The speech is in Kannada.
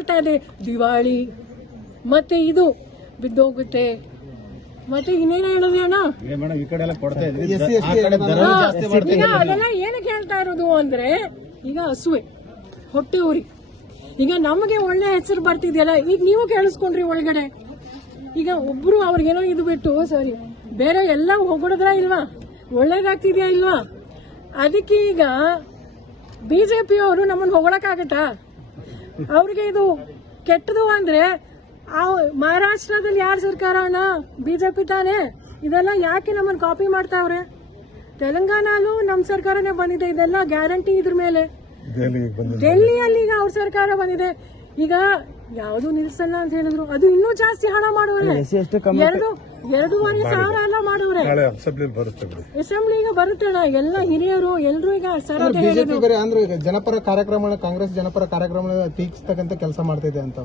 ಮಾಡ್ತಾ ಇದೆ. ದಿವಾಳಿ ಮತ್ತೆ ಇದು ಬಿದ್ದೋಗುತ್ತೆ, ಮತ್ತೆ ಇನ್ನೇನ ಹೇಳಿದ್ವಿ ಅಣ್ಣ. ಈಗ ಅದೆಲ್ಲ ಏನಕ್ಕೆ ಹೇಳ್ತಾ ಇರೋದು ಅಂದ್ರೆ, ಈಗ ಹಸುವೆ ಹೊಟ್ಟೆ ಉರಿ, ಈಗ ನಮಗೆ ಒಳ್ಳೆ ಹೆಸರು ಬರ್ತಿದೆಯಲ್ಲ, ಈಗ ನೀವು ಕೇಳಿಸ್ಕೊಂಡ್ರಿ ಒಳಗಡೆ. ಈಗ ಒಬ್ರು ಅವ್ರಿಗೇನೋ ಇದು ಬಿಟ್ಟು ಸರಿ ಬೇರೆ ಎಲ್ಲ ಹೊಗಳಿದ್ರ ಇಲ್ವಾ, ಒಳ್ಳೇದಾಗ್ತಿದ್ಯಾ ಇಲ್ವಾ? ಅದಕ್ಕೆ ಈಗ ಬಿಜೆಪಿ ಅವರು ನಮ್ಮನ್ನು ಹೊಗಳಕ್ಕಾಗತ್ತಾ? ಅವ್ರಿಗೆ ಇದು ಕೆಟ್ಟದು ಅಂದ್ರೆ ಮಹಾರಾಷ್ಟ್ರದಲ್ಲಿ ಯಾರ ಸರ್ಕಾರ ಅಣ್ಣ? ಬಿಜೆಪಿ ತಾನೇ. ಇದೆಲ್ಲ ಯಾಕೆ ನಮ್ಮನ್ನು ಕಾಪಿ ಮಾಡ್ತಾವ್ರೆ? ತೆಲಂಗಾಣಲ್ಲೂ ನಮ್ಮ ಸರ್ಕಾರನೇ ಬಂದಿದೆ, ಇದೆಲ್ಲ ಗ್ಯಾರಂಟಿ ಇದ್ರ ಮೇಲೆ. ಡೆಲ್ಲಿಯಲ್ಲಿ ಈಗ ಅವ್ರ ಸರ್ಕಾರ ಬಂದಿದೆ, ಈಗ ಯಾವುದು ನಿಲ್ಸಲ್ಲ ಅಂತ ಹೇಳಿದ್ರು, ಅದು ಇನ್ನೂ ಜಾಸ್ತಿ ಹಣ ಮಾಡೋರೆ. 2,500 ಎಲ್ಲ ಮಾಡೋರೆ. ಅಸೆಂಬ್ಲಿಗೆ ಬರುತ್ತಣ್ಣ, ಎಲ್ಲ ಹಿರಿಯರು ಎಲ್ರು ಈಗ ಸರ್ ಅಂದ್ರೆ ಜನಪರ ಕಾರ್ಯಕ್ರಮ, ಕಾಂಗ್ರೆಸ್ ಜನಪರ ಕಾರ್ಯಕ್ರಮ ಟೀಕಿಸ್ತಕ್ಕಂಥ ಕೆಲಸ ಮಾಡ್ತಿದೆ ಅಂತ